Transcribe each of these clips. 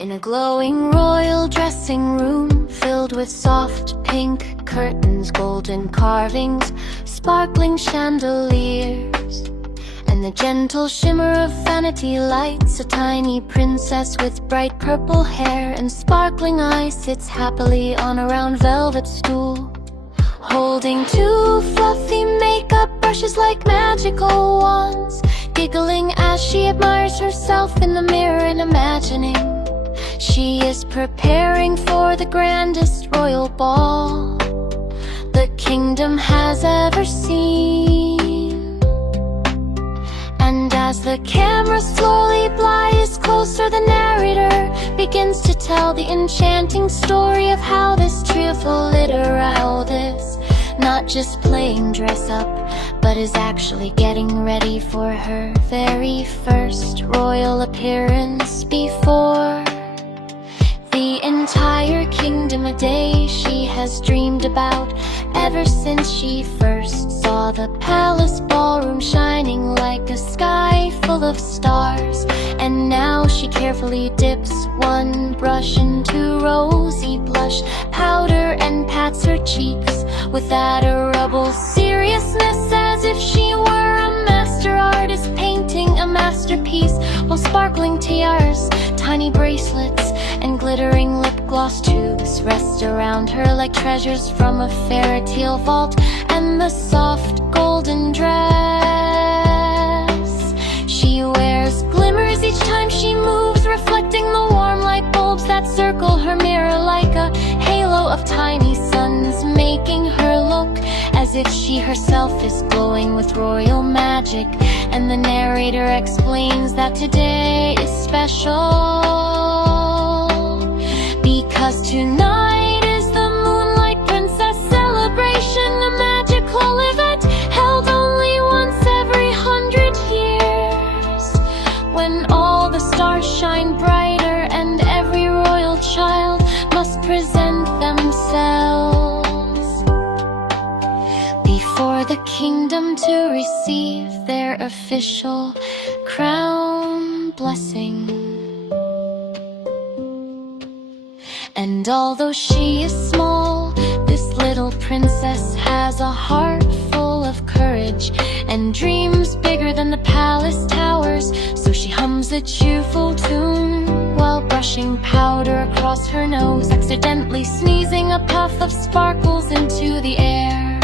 In a glowing royal dressing room filled with soft pink curtains, golden carvings, sparkling chandeliers, and the gentle shimmer of vanity lights, a tiny princess with bright purple hair and sparkling eyes sits happily on a round velvet stool, holding two fluffy makeup brushes like magical wands, giggling as she admires herself in the mirror and imagining she is preparing for the grandest royal ball the kingdom has ever seen. And as the camera slowly flies closer, the narrator begins to tell the enchanting story of how this tearful literal is not just playing dress up, but is actually getting ready for her very first royal appearance before the entire kingdom, a day she has dreamed about ever since she first saw the palace ballroom shining like a sky full of stars. And now she carefully dips one brush into rosy blush powder and pats her cheeks with that adorable seriousness, as if she were a master artist painting a masterpiece, while sparkling tiaras, tiny bracelets, and glittering lip gloss tubes rest around her like treasures from a fairy tale vault. And the soft golden dress she wears glimmers each time she moves, reflecting the warm light bulbs that circle her mirror like a halo of tiny suns, making her look as if she herself is glowing with royal magic. And the narrator explains that today is special because tonight is the Moonlight Princess celebration, a magical event held only once every 100 years, when all the stars shine brighter and every royal child must present themselves before the kingdom to receive their official crown blessing. And although she is small, this little princess has a heart full of courage and dreams bigger than the palace towers. So she hums a cheerful tune while brushing powder across her nose, accidentally sneezing a puff of sparkles into the air,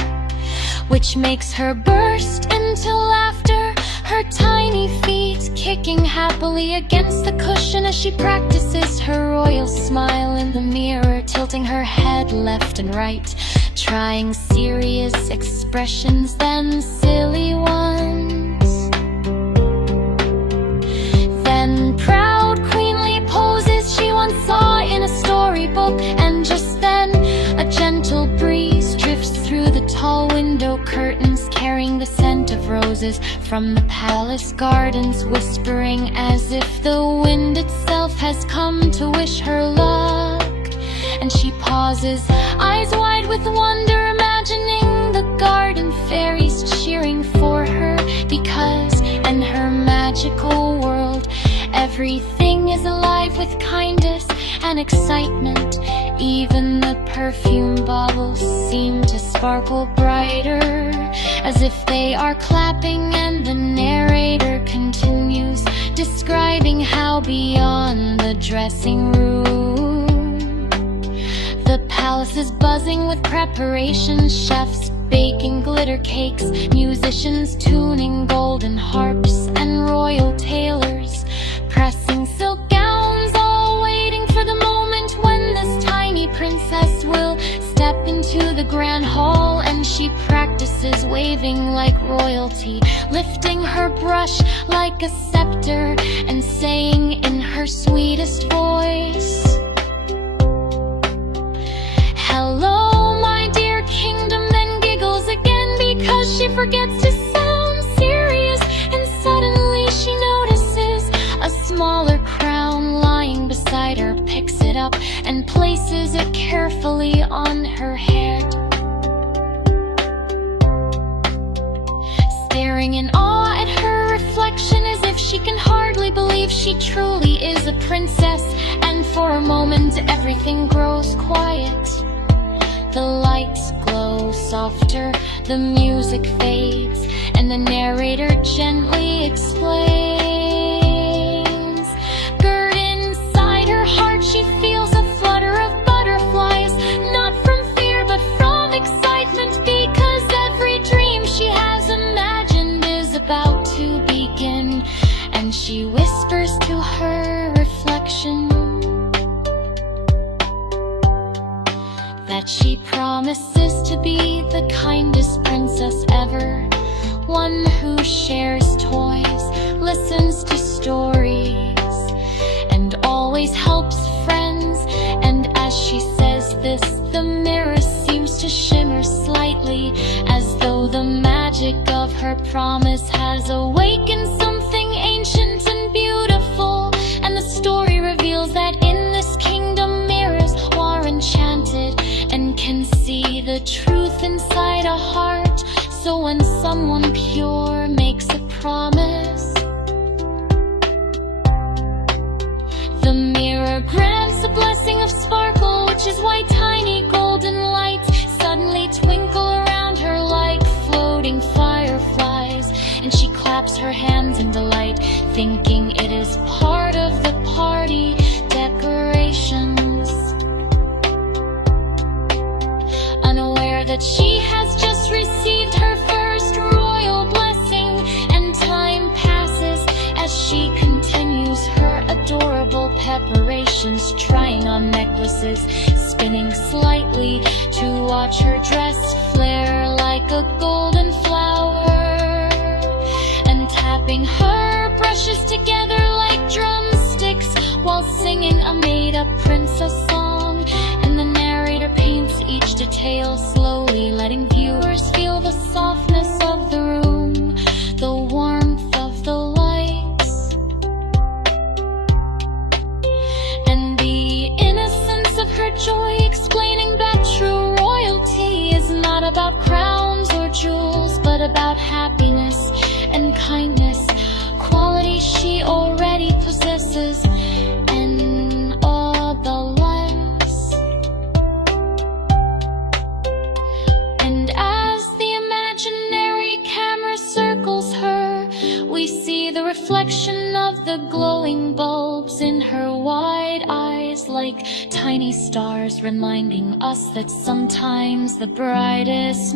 which makes her burst into laughter, her tiny feet kicking happily against the cushion as she practices her royal smile in the mirror, tilting her head left and right, trying serious expressions then silly ones, then proud queenly poses she once saw in a storybook. And just then a gentle breeze drifts through the tall window curtains, carrying the scent of roses from the palace gardens, whispering as if the wind itself has come to wish her luck. And she pauses, eyes wide with wonder, imagining the garden fairies cheering for her, because in her magical world everything is alive with kindness and excitement. Even the perfume bottles seem to sparkle brighter, as if they are clapping. And the narrator continues, describing how beyond the dressing room the palace is buzzing with preparations, chefs baking glitter cakes, musicians tuning golden harps, and royal tailors pressing silk gowns, all waiting for the moment when this tiny princess will step into the grand hall. And she practices waving like royalty, lifting her brush like a scepter, and saying in her sweetest voice, "Hello, my dear kingdom," then giggles again because she forgets to sound serious. And suddenly she notices a smaller crown lying beside her, picks it up and places it carefully on her head, staring in awe at her reflection as if she can hardly believe she truly is a princess. And for a moment, everything grows quiet. The lights glow softer, the music fades, and the narrator gently explains. Girt inside her heart, she feels a flutter of butterflies, not from fear but from excitement, because every dream she has imagined is about to begin. And she whispers to her reflection that she promises to be the kindest princess ever, one who shares toys, listens to stories, and always helps friends. And as she says this, the mirror seems to shimmer slightly, as though the magic of her promise has awakened something ancient and beautiful. And the story reveals that in this kingdom, mirrors are enchanted and can see the truth inside a heart. So when someone pure makes a promise, the mirror grants a blessing of sparkle, which is why tiny golden lights suddenly twinkle around her like floating fireflies. And she claps her hands in delight, thinking it is part of the party decorations, unaware that she has just received her first royal blessing. And time passes as she continues her adorable preparations, trying on necklaces, spinning slightly to watch her dress flare like a golden flower, and tapping her brushes together like drumsticks while singing a made-up princess song. And the narrator paints each detail slowly, letting viewers feel the softness of the room, the warmth of the lights, and the innocence of her joy, explaining that true royalty is not about crowns or jewels, but about happiness and kindness, qualities she already possesses, and all the less. And as the imaginary camera circles her, we see the reflection of the glowing bulbs in her wide eyes, like tiny stars reminding us that sometimes the brightest